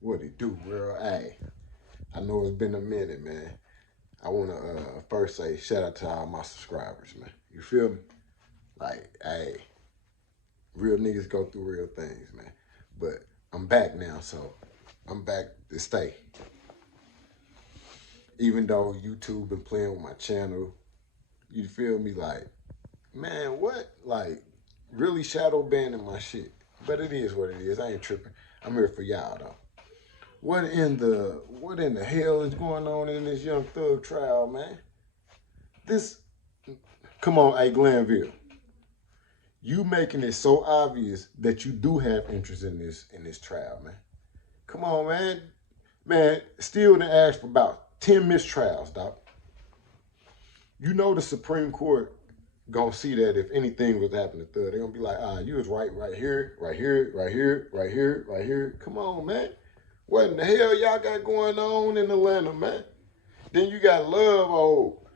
What it do, bro? Hey, I know it's been a minute, man. I want to first say shout out to all my subscribers, man. You feel me? Like, hey, real niggas go through real things, man. But I'm back now, so I'm back to stay. Even though YouTube been playing with my channel, you feel me? Like, man, what? Like, really shadow banning my shit. But it is what it is. I ain't tripping. I'm here for y'all though. What in the hell is going on in this Young Thug trial, man? This come on, hey Glenville. You making it so obvious that you do have interest in this trial, man. Come on, man. Man, still done asked for about 10 mistrials, doc. You know the Supreme Court gonna see that if anything was happening to Thug, they're gonna be like, you was right here, right here, right here, right here, right here. Come on, man. What in the hell y'all got going on in Atlanta, man? Then you got Love, old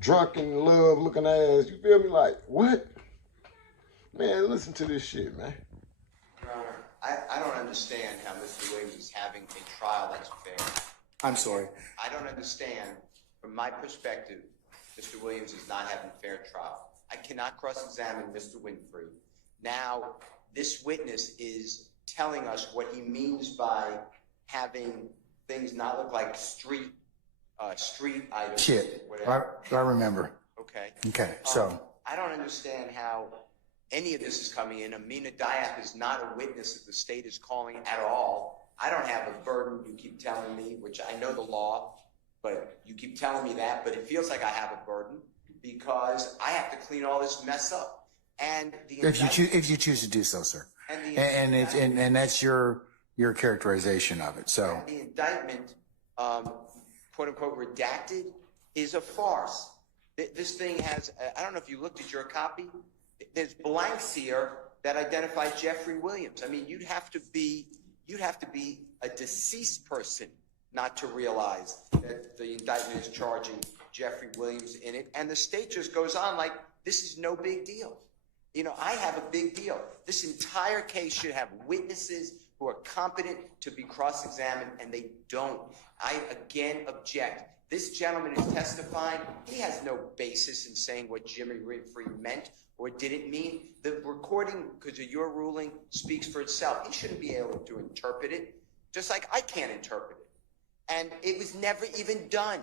drunken Love looking ass. You feel me? Like, what? Man, listen to this shit, man. Your Honor, I don't understand how Mr. Williams is having a trial that's fair. I'm sorry. I don't understand, from my perspective, Mr. Williams is not having a fair trial. I cannot cross-examine Mr. Winfrey. Now, this witness is telling us what he means by having things not look like street items. Shit. Whatever. I remember. Okay. Okay, so. I don't understand how any of this is coming in. Amina Diak is not a witness that the state is calling at all. I don't have a burden, you keep telling me, which I know the law, but you keep telling me that, but it feels like I have a burden because I have to clean all this mess up. And If you choose to do so, sir. And that's your characterization of it. So the indictment, quote unquote, redacted, is a farce. This thing has, I don't know if you looked at your copy, there's blanks here that identify Jeffrey Williams. I mean, you'd have to be a deceased person not to realize that the indictment is charging Jeffrey Williams in it. And the state just goes on like, this is no big deal. You know, I have a big deal. This entire case should have witnesses who are competent to be cross-examined, and they don't. I, again, object. This gentleman is testifying. He has no basis in saying what Jimmy Winfrey meant or didn't mean. The recording, because of your ruling, speaks for itself. He shouldn't be able to interpret it, just like I can't interpret it. And it was never even done.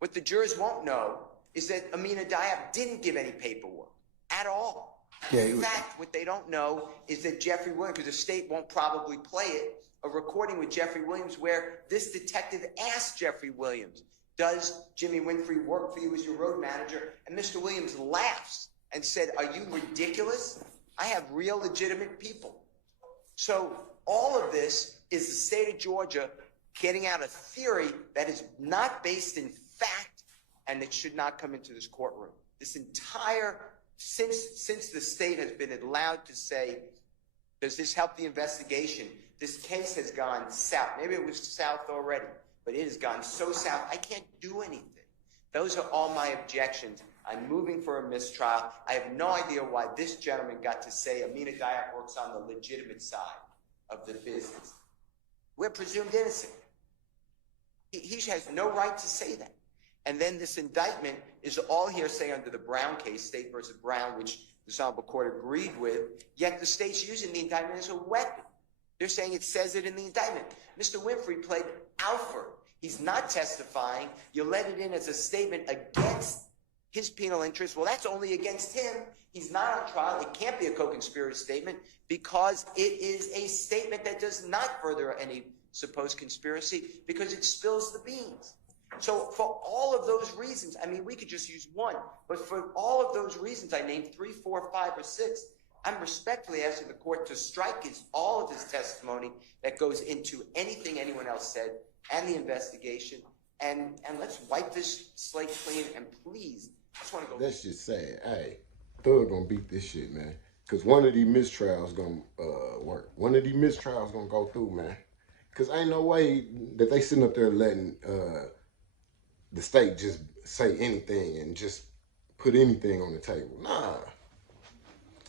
What the jurors won't know is that Amina Diab didn't give any paperwork at all. Yeah, In fact, what they don't know is that Jeffrey Williams, because the state won't probably play it, a recording with Jeffrey Williams where this detective asked Jeffrey Williams, does Jimmy Winfrey work for you as your road manager? And Mr. Williams laughs and said, are you ridiculous? I have real legitimate people. So all of this is the state of Georgia getting out a theory that is not based in fact and that should not come into this courtroom. This entire, since the state has been allowed to say, does this help the investigation? This case has gone south. Maybe it was south already, but it has gone so south, I can't do anything. Those are all my objections. I'm moving for a mistrial. I have no idea why this gentleman got to say Amina Diak works on the legitimate side of the business. We're presumed innocent. He has no right to say that. And then this indictment is all hearsay under the Brown case, State versus Brown, which the Honorable Court agreed with, yet the state's using the indictment as a weapon. They're saying it says it in the indictment. Mr. Winfrey played Alfred. He's not testifying. You let it in as a statement against his penal interest. Well, that's only against him. He's not on trial. It can't be a co-conspirator statement because it is a statement that does not further any supposed conspiracy because it spills the beans. So for all of those reasons, I mean, we could just use one, but for all of those reasons, I named 3, 4, 5, or 6, I'm respectfully asking the court to strike all of his testimony that goes into anything anyone else said and the investigation, and let's wipe this slate clean, and please, I just want to go. That's just sad. Hey, Thug gonna beat this shit, man. Cause one of these mistrials gonna work. One of these mistrials gonna go through, man. Cause ain't no way that they sitting up there letting the state just say anything and just put anything on the table. Nah.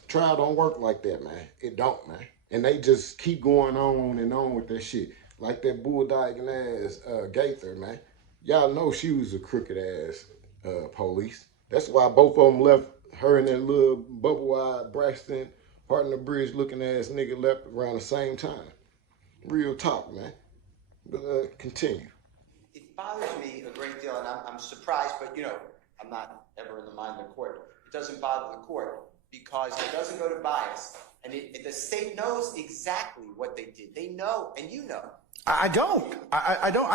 Trial don't work like that, man. It don't, man. And they just keep going on and on with that shit. like that bulldogging ass Gaither, man. Y'all know she was a crooked ass police. That's why both of them left. Her and that little bubble-eyed Braxton, part the bridge looking ass nigga left around the same time. Real talk, man. But continue. It bothers me a great deal, and I'm surprised, but you know, I'm not ever in the mind of the court. It doesn't bother the court because it doesn't go to bias, and the state knows exactly what they did. They know, and you know. I don't. I don't.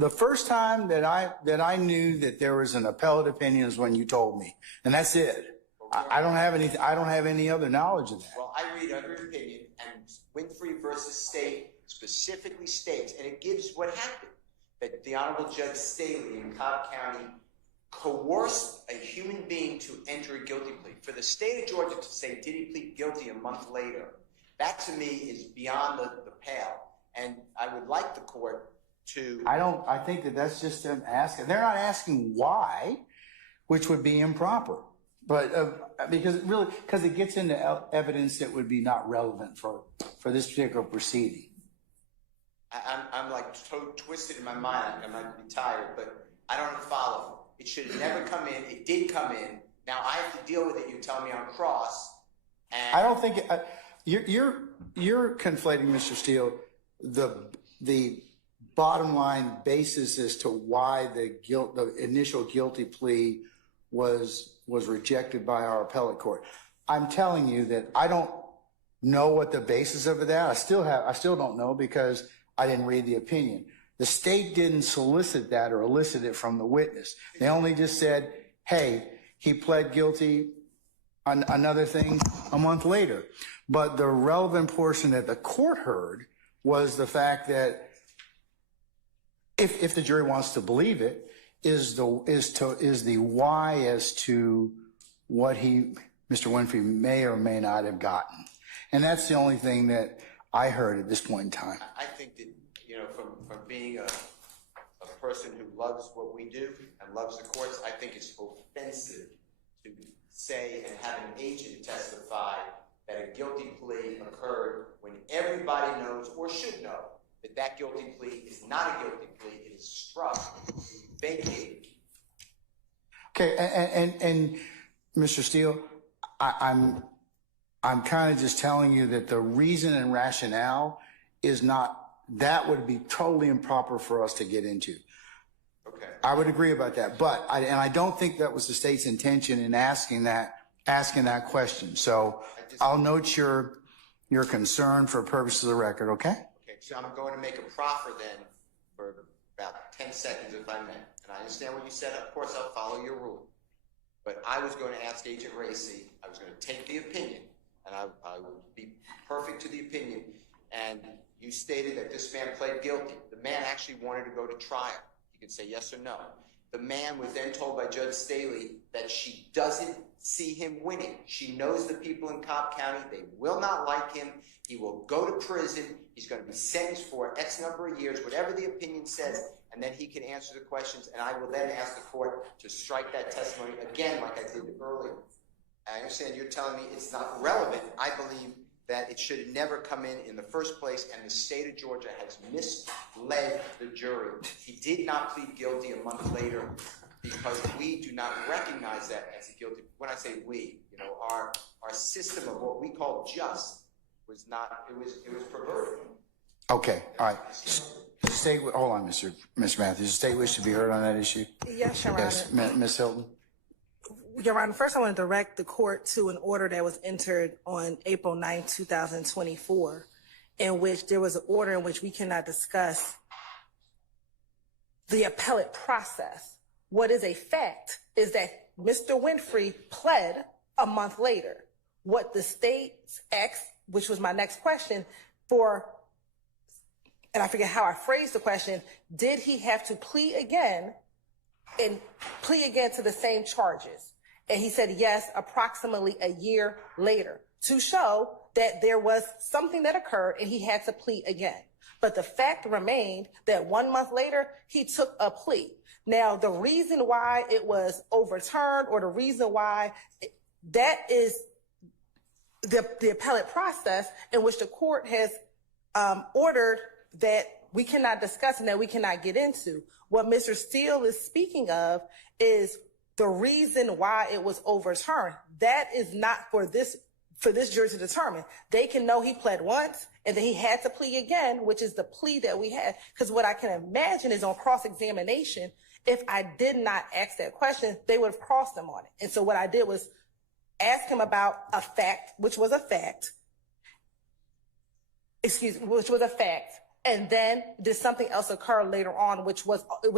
The first time that I knew that there was an appellate opinion is when you told me, and that's it. I don't have any other knowledge of that. Well, I read every opinion, and Winfrey versus State specifically states, and it gives what happened, that the Honorable Judge Staley in Cobb County coerced a human being to enter a guilty plea. For the state of Georgia to say, did he plead guilty a month later, that to me is beyond the pale. And I would like the court to... I think that's just them asking. They're not asking why, which would be improper. But because it gets into evidence that would be not relevant for this particular proceeding. I'm like so twisted in my mind. I might be tired, but I don't follow. It should have never come in. It did come in. Now I have to deal with it. You tell me on cross. And I don't think you're conflating, Mr. Steele, the bottom line basis as to why the initial guilty plea was rejected by our appellate court. I'm telling you that I don't know what the basis of that. I still don't know because I didn't read the opinion. The state didn't solicit that or elicit it from the witness. They only just said, hey, he pled guilty on another thing a month later. But the relevant portion that the court heard was the fact that if the jury wants to believe it, is the why as to what Mr. Winfrey may or may not have gotten. And that's the only thing that I heard at this point in time. I think that, you know, from being a person who loves what we do and loves the courts, I think it's offensive to say and have an agent testify that a guilty plea occurred when everybody knows or should know that guilty plea is not a guilty plea. It is struck, vacated. Okay, and Mr. Steele, I'm kind of just telling you that the reason and rationale is not, that would be totally improper for us to get into. Okay. I would agree about that, but I don't think that was the state's intention in asking that question. So I'll note your concern for purposes of the record, okay? Okay, so I'm going to make a proffer then for about 10 seconds if I may. And I understand what you said. Of course, I'll follow your rule. But I was going to ask Agent Racy, I was going to take the opinion, and I would be perfect to the opinion. And you stated that this man pled guilty. The man actually wanted to go to trial. You can say yes or no. The man was then told by Judge Staley that she doesn't see him winning. She knows the people in Cobb County. They will not like him. He will go to prison. He's going to be sentenced for X number of years, whatever the opinion says, and then he can answer the questions, and I will then ask the court to strike that testimony again like I did earlier. I understand you're telling me it's not relevant. I believe that it should have never come in the first place, and the state of Georgia has misled the jury. He did not plead guilty a month later because we do not recognize that as a guilty. When I say we, you know, our system of what we call just was not, it was perverted. Okay, all right. The state, hold on, Mr. Matthews. The state wish to be heard on that issue? Yes, Your Honor. Yes, Ms. Hilton. Your Honor, first I want to direct the court to an order that was entered on April 9, 2024, in which there was an order in which we cannot discuss the appellate process. What is a fact is that Mr. Winfrey pled a month later. What the state asked, which was my next question, and I forget how I phrased the question, did he have to plea again to the same charges? And he said yes, approximately a year later, to show that there was something that occurred and he had to plead again. But the fact remained that 1 month later, he took a plea. Now, the reason why it was overturned, or the reason why that is the appellate process in which the court has ordered that we cannot discuss and that we cannot get into. What Mr. Steele is speaking of is the reason why it was overturned. That is not for this jury to determine. They can know he pled once and then he had to plea again, which is the plea that we had. Because what I can imagine is on cross-examination, if I did not ask that question, they would have crossed him on it. And so what I did was ask him about a fact, which was a fact, and then did something else occur later on, which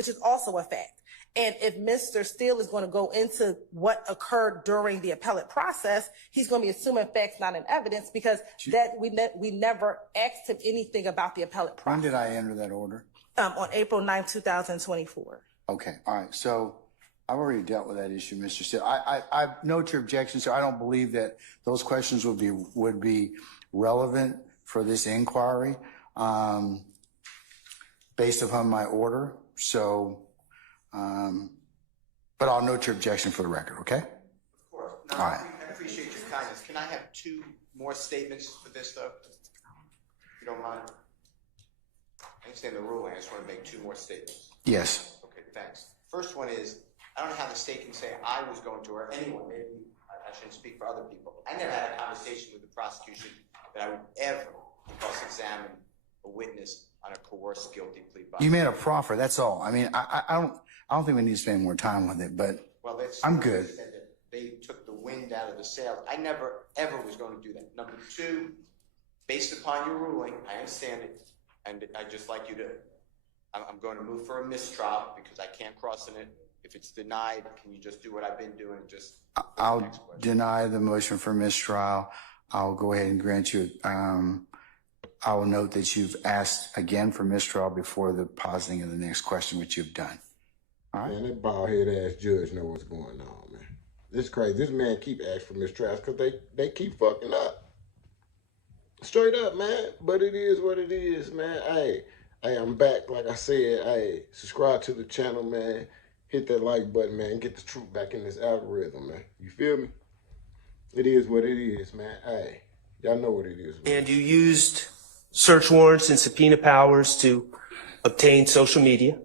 is also a fact. And if Mr. Steele is going to go into what occurred during the appellate process, he's going to be assuming facts not in evidence, because that we never asked him anything about the appellate process. When did I enter that order? On April 9, 2024. Okay, all right. So I've already dealt with that issue, Mr. Steele. I note your objection, so I don't believe that those questions would be relevant for this inquiry based upon my order. So, but I'll note your objection for the record, okay? Of course. No, all right. I appreciate your kindness. Can I have 2 more statements for this, though? If you don't mind. I understand the ruling. I just want to make 2 more statements. Yes. Okay, thanks. First one is, I don't know how the state can say I was going to, or anyone, maybe I shouldn't speak for other people. I never had a conversation with the prosecution that I would ever cross-examine a witness on a coerced guilty plea. You made a proffer, that's all. I mean, I don't think we need to spend more time with it, but well, that's, I'm good. They took the wind out of the sails. I never, ever was going to do that. Number 2, based upon your ruling, I understand it, and I'd just like you to, I'm going to move for a mistrial because I can't cross in it. If it's denied, can you just do what I've been doing? Just I'll deny the motion for mistrial. I'll go ahead and grant you, I will note that you've asked again for mistrial before the positing of the next question, which you've done. All right. Man, that bald-head ass judge know what's going on, man. This crazy. This man keep asking for mistrials because they keep fucking up. Straight up, man. But it is what it is, man. Hey, I'm back. Like I said, hey, subscribe to the channel, man. Hit that like button, man. Get the truth back in this algorithm, man. You feel me? It is what it is, man. Hey, y'all know what it is, man. And you used search warrants and subpoena powers to obtain social media,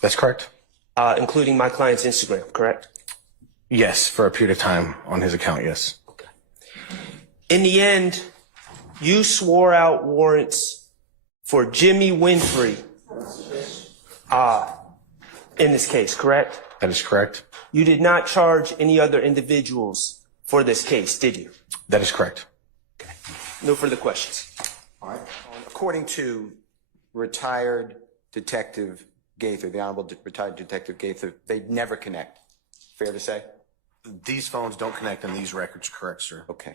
That's correct. including my client's Instagram, correct? Yes, for a period of time on his account, yes. Okay. In the end, you swore out warrants for Jimmy Winfrey in this case, correct? That is correct. You did not charge any other individuals for this case, did you? That is correct. Okay. No further questions. All right. According to retired Detective Gaither, the Honorable retired Detective Gaither, they never connect. Fair to say? These phones don't connect and these records, correct, sir. Okay.